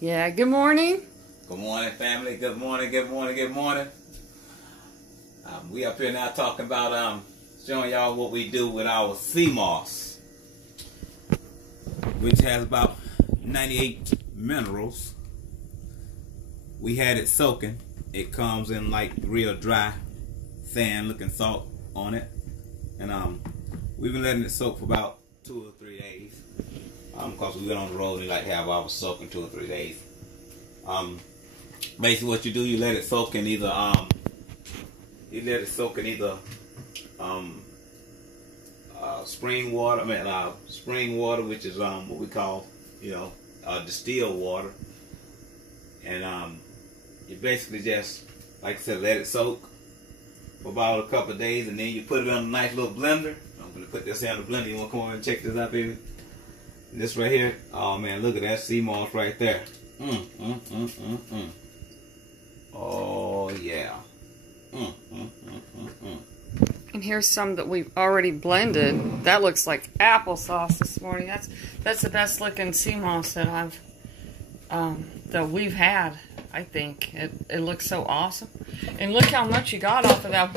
Yeah, good morning. Good morning, family. Good morning, good morning, good morning. We up here now talking about showing y'all what we do with our sea moss, which has about 98 minerals. We had it soaking. It comes in like real dry sand looking salt on it, and we've been letting it soak for about 2 or 3 days. Because we went on the road and like have ours soaking 2 or 3 days. Basically, what you do, you let it soak in either spring water. Spring water, which is what we call distilled water, and you basically just, like I said, let it soak for about a couple of days, and then you put it on a nice little blender. I'm gonna put this in the blender. You wanna come over and check this out, baby? This right here, oh man, look at that sea moss right there. Oh yeah. And here's some that we've already blended. That looks like applesauce this morning. That's the best looking sea moss that we've had. I think it looks so awesome. And look how much you got off of that.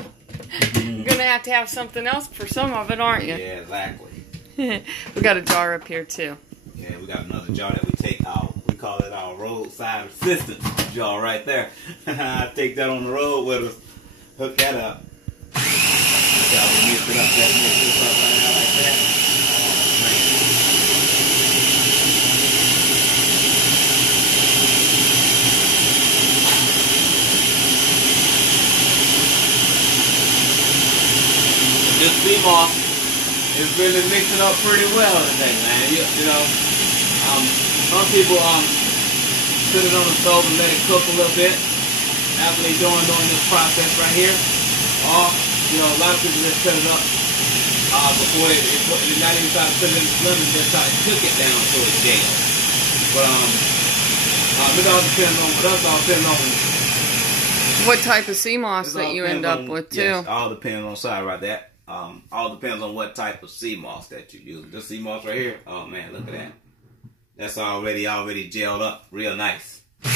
You're gonna have something else for some of it, aren't you? Yeah, exactly. We got a jar up here too. Yeah, we got another jar that we take out. We call it our roadside assistance jar right there. Take that on the road with us. Hook that up. Look how we mix it up. That mix this up right now like that. This sea moss is really mixing up pretty well today, man. Some people put it on the stove and let it cook a little bit after they're doing this process right here. Or, a lot of people just cut it up before they're not even trying to put it in the blender, just try to cook it down to a gel. But it all depends on what type of sea moss that you end up with too. Yes, all depends on, sorry about that. All depends on what type of sea moss that you use. This sea moss right here, oh man, look at that. That's already gelled up real nice. Look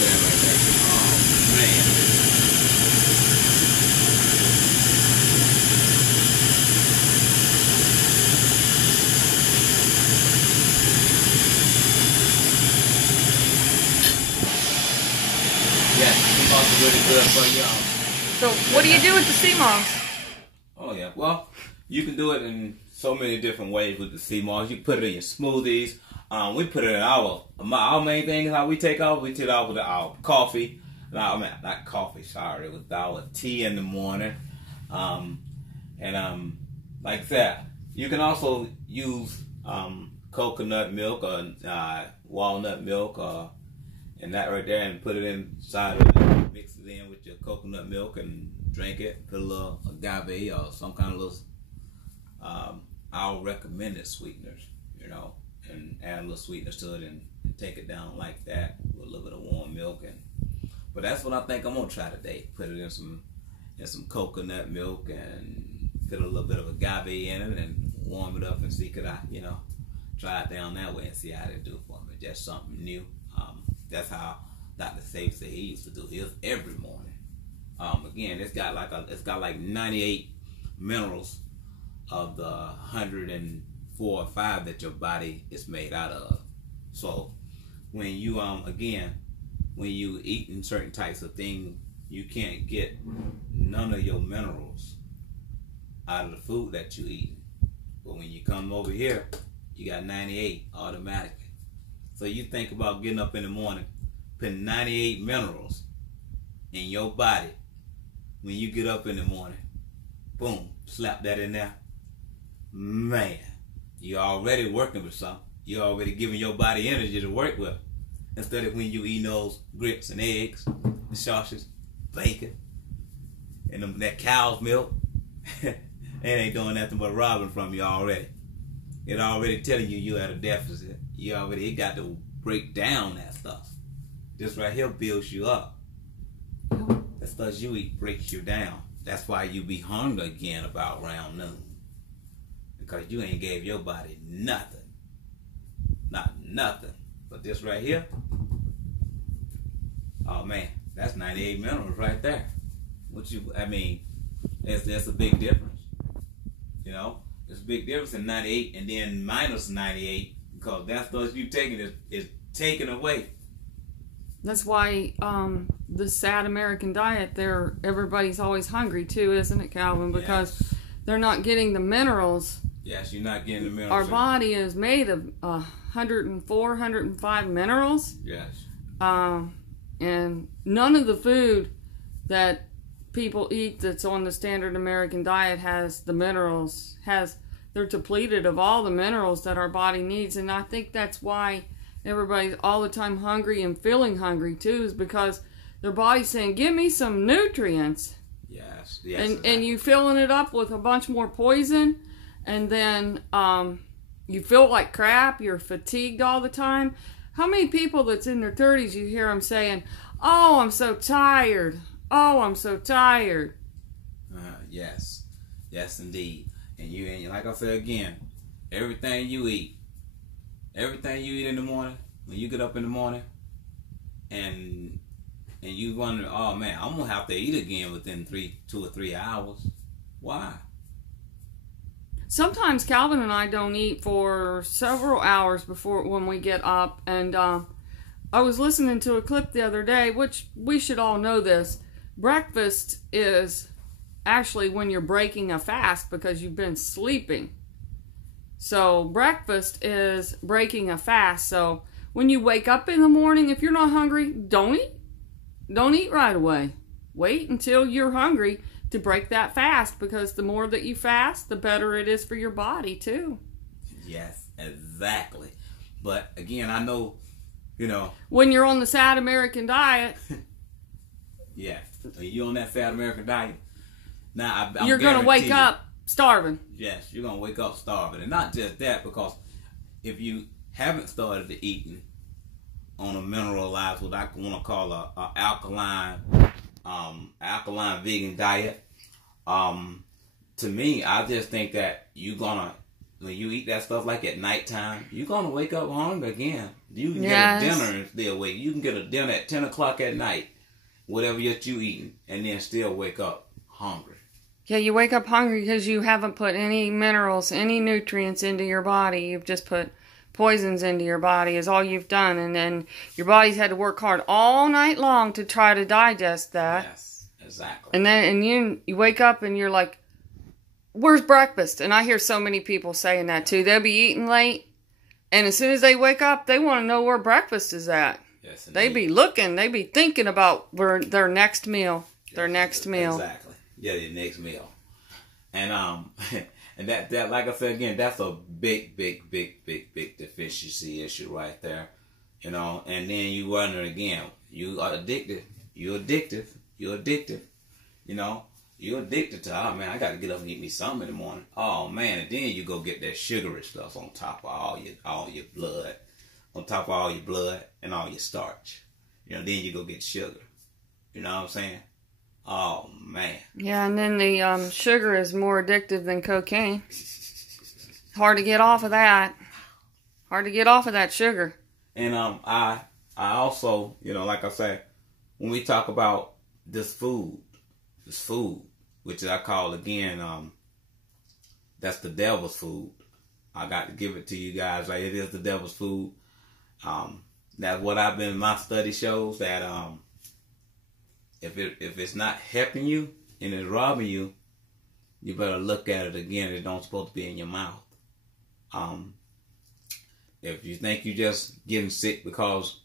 at that right there. Oh man. Yeah, sea moss is really good for y'all. So what do you do with the sea moss? Oh yeah, well, you can do it in so many different ways with the sea moss. You can put it in your smoothies. We put it in our main thing is how we take off. We take it off with our coffee. Not coffee, sorry, with our tea in the morning. Like that. You can also use coconut milk or walnut milk and that right there, and put it inside of it, mix it in with your coconut milk and drink it. Put a little agave or some kind of little our recommended sweeteners, and add a little sweetness to it and take it down like that with a little bit of warm milk. But that's what I think I'm gonna try today. Put it in some coconut milk and put a little bit of agave in it and warm it up and see could I try it down that way and see how they do for me. Just something new. That's how Dr. Safe said he used to do his every morning. Again, it's got like 98 minerals of the 104 or 5 that your body is made out of. So when you when you eating certain types of things, you can't get none of your minerals out of the food that you eat. But when you come over here, you got 98 automatically. So you think about getting up in the morning, putting 98 minerals in your body. When you get up in the morning, boom, slap that in there. Man, you're already working with something. You're already giving your body energy to work with. Instead of when you eat those grits and eggs, the sausages, bacon, and that cow's milk, it ain't doing nothing but robbing from you already. It already telling you you're at a deficit. It got to break down that stuff. This right here builds you up. The stuff you eat breaks you down. That's why you be hungry again about around noon. because you ain't gave your body nothing. Not nothing. But this right here, oh man, that's 98 minerals right there. There's a big difference. You know, there's a big difference in 98 and then minus 98, because that stuff you taking is taken away. That's why the sad American diet, everybody's always hungry too, isn't it, Calvin? Because they're not getting the minerals. Yes, you're not getting the minerals. Our body is made of 104, 105 minerals. Yes. And none of the food that people eat that's on the standard American diet has the minerals. They're depleted of all the minerals that our body needs. And I think that's why everybody's all the time hungry and feeling hungry too, is because their body's saying, give me some nutrients. Yes. And you filling it up with a bunch more poison, and then you feel like crap, you're fatigued all the time. How many people that's in their 30s, you hear them saying, oh, I'm so tired. Oh, I'm so tired. Yes. Yes, indeed. And like I said again, everything you eat in the morning, when you get up in the morning, and you wonder, oh man, I'm gonna have to eat again within 2 or 3 hours. Why? Sometimes Calvin and I don't eat for several hours when we get up. And I was listening to a clip the other day, which we should all know this. Breakfast is actually when you're breaking a fast because you've been sleeping. So breakfast is breaking a fast. So when you wake up in the morning, if you're not hungry, don't eat. Don't eat right away. Wait until you're hungry to break that fast, because the more that you fast, the better it is for your body too. Yes, exactly. But again, I know, when you're on the sad American diet. Yeah, you on that sad American diet. Now, you're going to wake up starving. Yes, you're going to wake up starving. And not just that, because if you haven't started to eating on a mineralized, what I want to call a alkaline vegan diet, to me, I just think that when you eat that stuff like at nighttime, you're gonna wake up hungry again. You can get a dinner and still wake. You can get a dinner at 10 o'clock at night, whatever that you eating, and then still wake up hungry. Yeah, you wake up hungry because you haven't put any minerals, any nutrients into your body. You've just put poisons into your body is all you've done, and then your body's had to work hard all night long to try to digest that. Yes, exactly. And you wake up and you're like, where's breakfast? And I hear so many people saying that too. They'll be eating late, and as soon as they wake up, they want to know where breakfast is at. Yes, indeed. They be looking, they be thinking about their next meal. Yes, their next meal. Exactly. Yeah, your next meal. And and that like I said again, that's a big deficiency issue right there. And then you wonder again, you are addicted. You're addictive. You're addicted to, oh man, I got to get up and eat me something in the morning. Oh man, and then you go get that sugary stuff on top of all your blood, and all your starch. Then you go get sugar. You know what I'm saying? Oh man. Yeah, and then the sugar is more addictive than cocaine. Hard to get off of that. Hard to get off of that sugar. And I also, like I said, when we talk about this food, which I call again, that's the devil's food. I got to give it to you guys. Like, it is the devil's food. That's what my study shows, that if it's not helping you and it's robbing you, you better look at it again. It don't supposed to be in your mouth. If you think you just getting sick because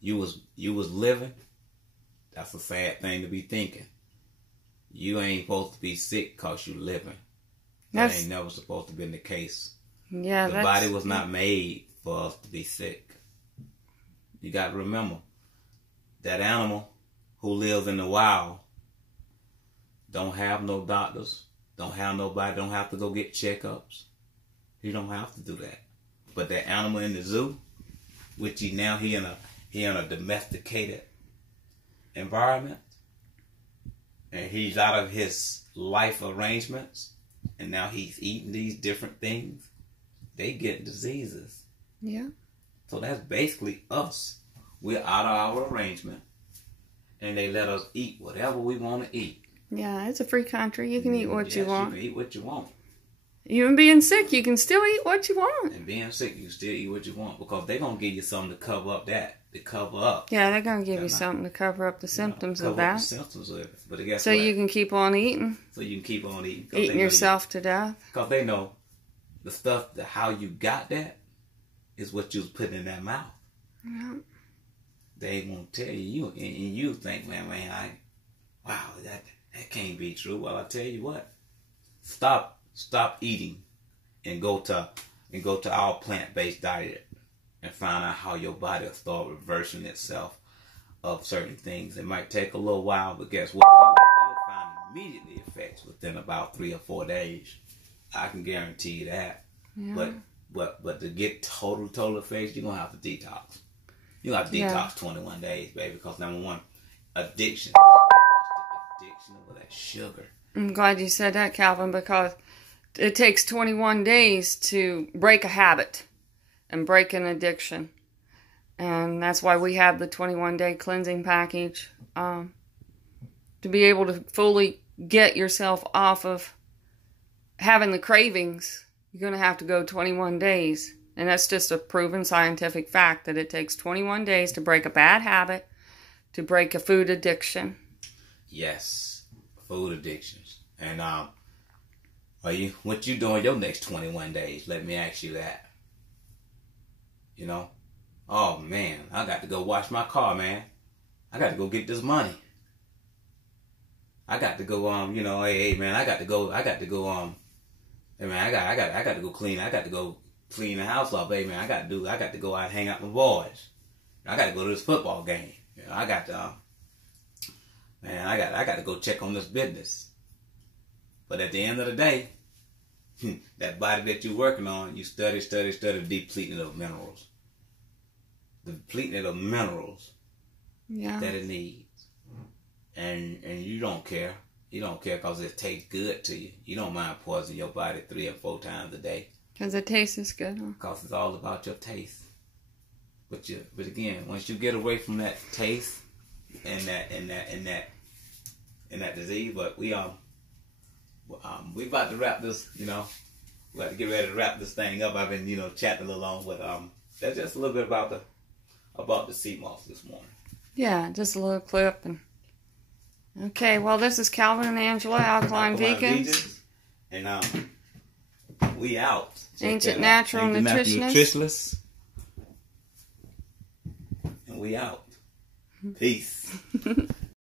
you was living, that's a sad thing to be thinking. You ain't supposed to be sick because you living. That ain't never supposed to be the case. Yeah, the body was not made for us to be sick. You got to remember, that animal who lives in the wild don't have no doctors, don't have nobody, don't have to go get checkups. He don't have to do that. But that animal in the zoo, which he in a domesticated environment, and he's out of his life arrangements, and now he's eating these different things, they get diseases. Yeah. So that's basically us. We're out of our arrangement, and they let us eat whatever we want to eat. Yeah, it's a free country. You can eat what you want. You can eat what you want. Even being sick, you can still eat what you want. And being sick, you can still eat what you want, because they're going to give you something to cover up that. To cover up. Yeah, they're going to give you something to cover up the symptoms of that. The symptoms of it. But guess so what? you can keep on eating. So you can keep on eating. Eating yourself to death. Because they know the stuff, how you got that is what you was putting in that mouth. Yeah. They ain't going to tell you. And you think, man, wow, that can't be true. Well, I tell you what. Stop eating and go to our plant-based diet. And find out how your body will start reversing itself of certain things. It might take a little while, but guess what? You'll find immediately effects within about 3 or 4 days. I can guarantee you that. Yeah. But to get total effects, you're gonna have to detox. You have to detox 21 days, baby. Because number one, addiction. It's the addiction of that sugar. I'm glad you said that, Calvin, because it takes 21 days to break a habit. And break an addiction. And that's why we have the 21-day cleansing package. To be able to fully get yourself off of having the cravings, you're going to have to go 21 days. And that's just a proven scientific fact that it takes 21 days to break a bad habit, to break a food addiction. Yes, food addictions. And what you doing your next 21 days? Let me ask you that. You know, oh man, I got to go wash my car, man. I got to go get this money. I got to go, hey man, I got to go, hey man, I got to go clean. I got to go clean the house up, hey man. I got to go out and hang out with my boys. I got to go to this football game. You know, I got to go check on this business. But at the end of the day, that body that you're working on, you study depleting of minerals. Depleting of minerals that it needs. And you don't care. You don't care because it tastes good to you. You don't mind poisoning your body 3 or 4 times a day. Because the taste is good, huh? Because it's all about your taste. But again, once you get away from that taste and that disease, but we about to wrap this, we about to get ready to wrap this thing up. I've been, chatting a little long, but that's just a little bit about the sea moss this morning. Yeah, just a little clip. Okay, well, this is Calvin and Angela, Alkaline Vegans. And we out. Ancient Natural Nutritionists. And we out. Peace.